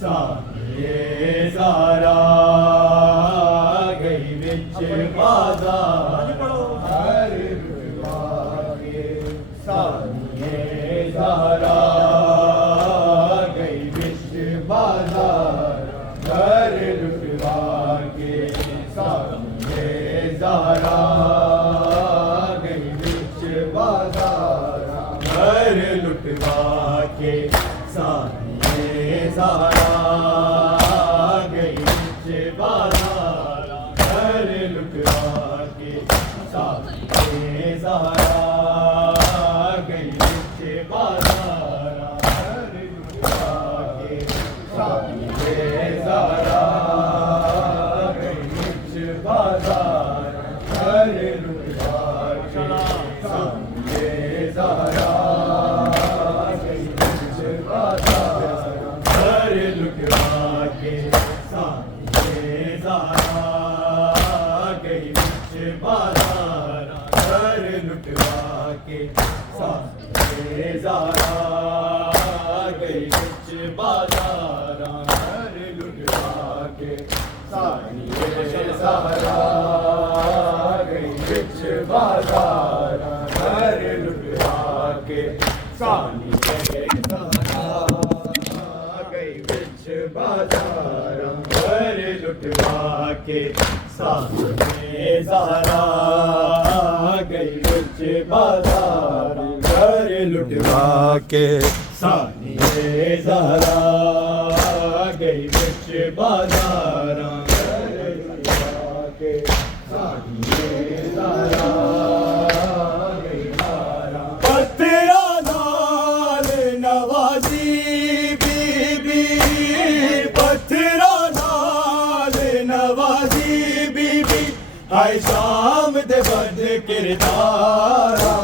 सारे सारा गई बिच बाजार हर के सारे सारा गई बिच बाजार हर लुटवा के सारे सारा गई बिच बाजार हर लुटवा के सारे सारा गई बिच बाजार हर लुटवा के सारे सारा गई बिच बाजार हर लुटवा के सारे सारा गई बिच बाजार हर लुटवा के सारे सारा सारे सारा गई बिच बाजार हर लुटवा के सारे सारा गई बिच बाजार हर लुटवा के सारे सारा गई बिच बाजार हर लुटवा के सारे सारा गई बिच बाजार हर लुटवा के सारे सारा गई बिच बाजार हर लुटवा के सारे सारा गई बारा पत्रा नाल नवाजी बीबी पत्रा नाल नवाजी बीबी हाय शाम दे बद किरदारा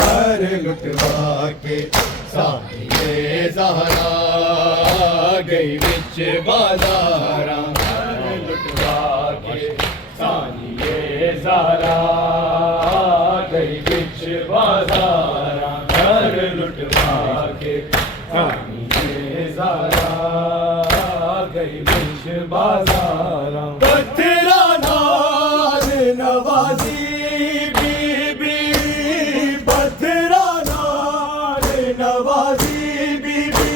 हर लुटवा के सारे सहारा गई बिच बाजार हर लुटवा के सारे सहारा गई बिच बाजार हर लुटवा के सारे सहारा गई बिच बाजार पत्रा नाल नवाजी बीबी पत्रा नाल नवाजी बीबी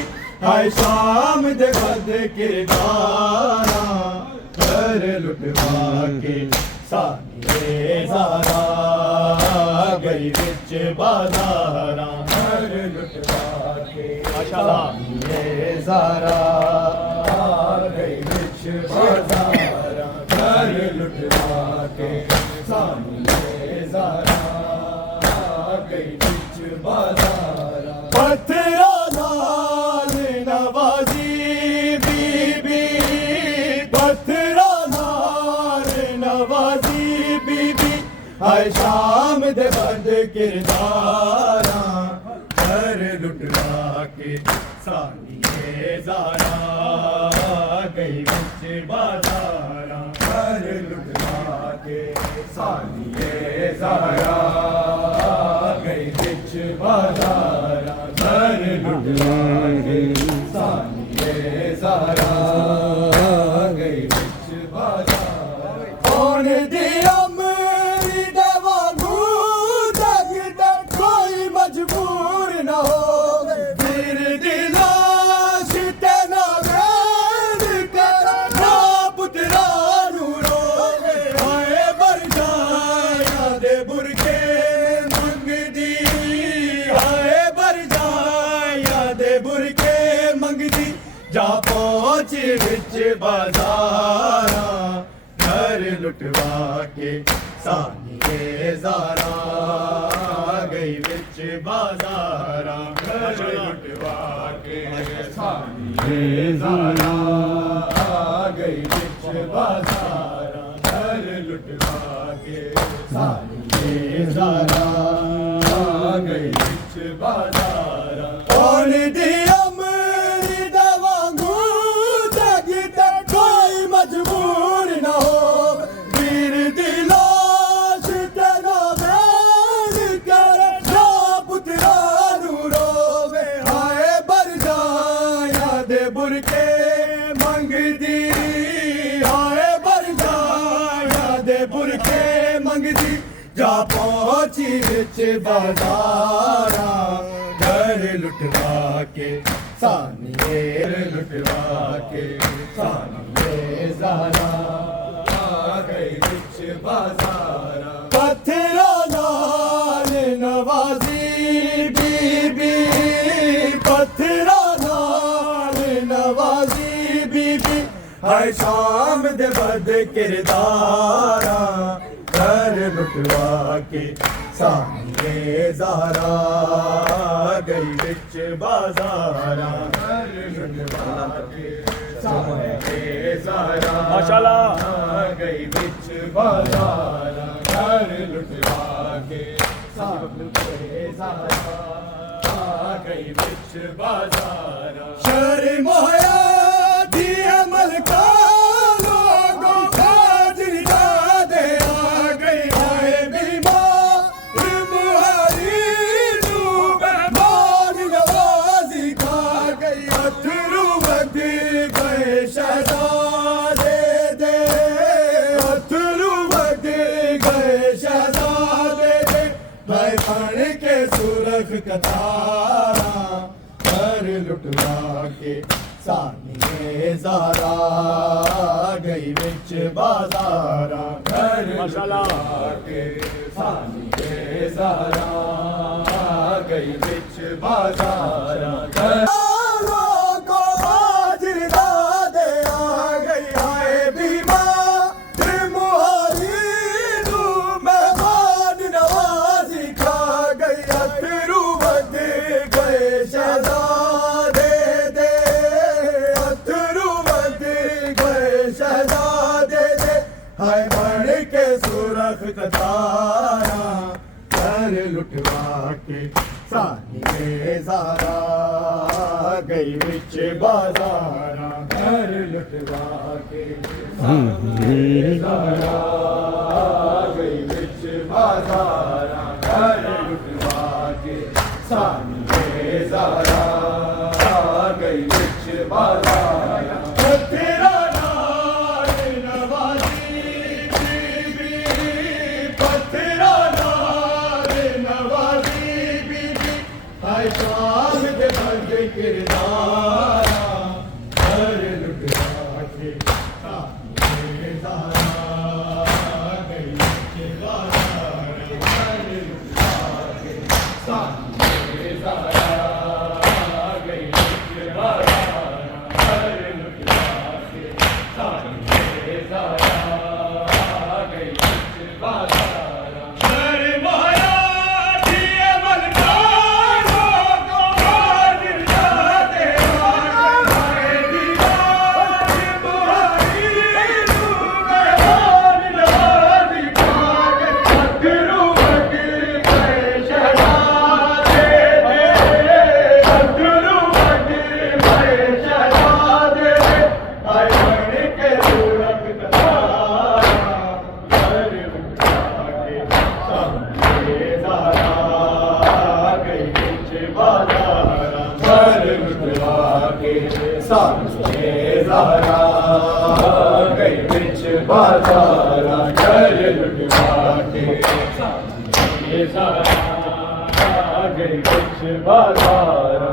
हाय शाम दे बद किरदारा हर लुटवा के सारे सारा गई बिच बाजार हर लुटवा के सारे सारा गई बिच बाजार हर लुटवा के सारे सारा गई बिच बाजार पत्रा नाल नवाजी बीबी पत्रा नाल नवाजी बीबी हाय शाम दे बद किरदारा हर लुटवा के सारे सारा गई बिच बाजार हर लुटवा के सारे सारा गई बिच बाजार हर लुटवा के सारे सारा गई बिच बाजार कौन दिया मेरी देवानू जगदा कोई मजबूर न हो फिर दिलाश तेना वेद कर ना पुत्रा नू रोवे हाय बरजाया दे बुरके मंगदी हाय बरजाया दे बुरके मंगदी जा पहुंच बिच बाजारा हर लुटवा के सारे सारा गई बिच बाजारा हर लुटवा के सारे सारा गई बिच बाजारा हर लुटवा के सारे सारा गई बिच बाजारा कौन दिया मेरी दवांगू जगदा कोई मजबूर न हो वीर दिलाश तेना वेद कर ना पुत्रा नू रोवे हाय बरजाया दे बुर बुरके मंगदी हाय बर जाया दे बुरके मंगदी जा पहुंची विच बाजारा घर लुटवा के सानिए लुटवा के सानिए ज़हरा गई विच बाजारा पत्थरों नाल नवाजी बीबी पत्थरों नाल नवाजी बीबी हाय शाम दे बद किरदारा घर लुटवा के सानिए ज़हरा गई विच बाजारा घर लुटवा के सानिए ज़हरा माशाल्लाह गई बिच बाजारा घर लुटवा के सानिए ज़हरा गई बिच बाजारा शर्म होया दी अमल का लोगों हाजिर का दे आ गई हाय बीमार मुहारी तू बेमान नवाजी खा गई अथरू बद गए शहजादे दे अथरू बद गए शहजादे दे भाई बन के सुरख कतारा घर लुटवा के सानिए ज़हरा गई विच बाजारा घर लुटवा के सानिए ज़हरा गई विच बाजारा को हाजिर दे आ गई हाय बीमार मुहारी तू मेहमान नवाजी खा गई अथरू बद गए शहजादे दे अथरू बद गए शहजादे दे हाय बन के सुरख कतारा घर लुटवा के सानिए ज़हरा गई विच बाजारा घर लुटवा के सानिए ज़हरा गई विच बाजारा घर लुटवा के सानिए ज़हरा गई विच बाजारा तेरा नाल नवाजी बीबी पत्थरा नाल नवाजी बीबी हाय शाम दे बद किरदारा घर लुटवा के सानिए ज़हरा गई विच बाजारा घर लुटवा के सानिए ज़हरा गई विच बाजारा घर लुटवा के सानिए ज़हरा गई विच बाजारा घर मोहरा दिए मलकार को हाजिर जाते हाय दीवार बुहारी तू मेहमान नवाजी खा गई अथरू बद गए शहजादे दे अथरू बद गए शहजादे दे हाय बन के सूरत कतारा घर लुटवा के सानिए ज़हरा गई विच बाजारा घर लुटवा के सानिए ज़हरा गई विच बाजारा घर लुटवा के सानिए ज़हरा गई विच बाजारा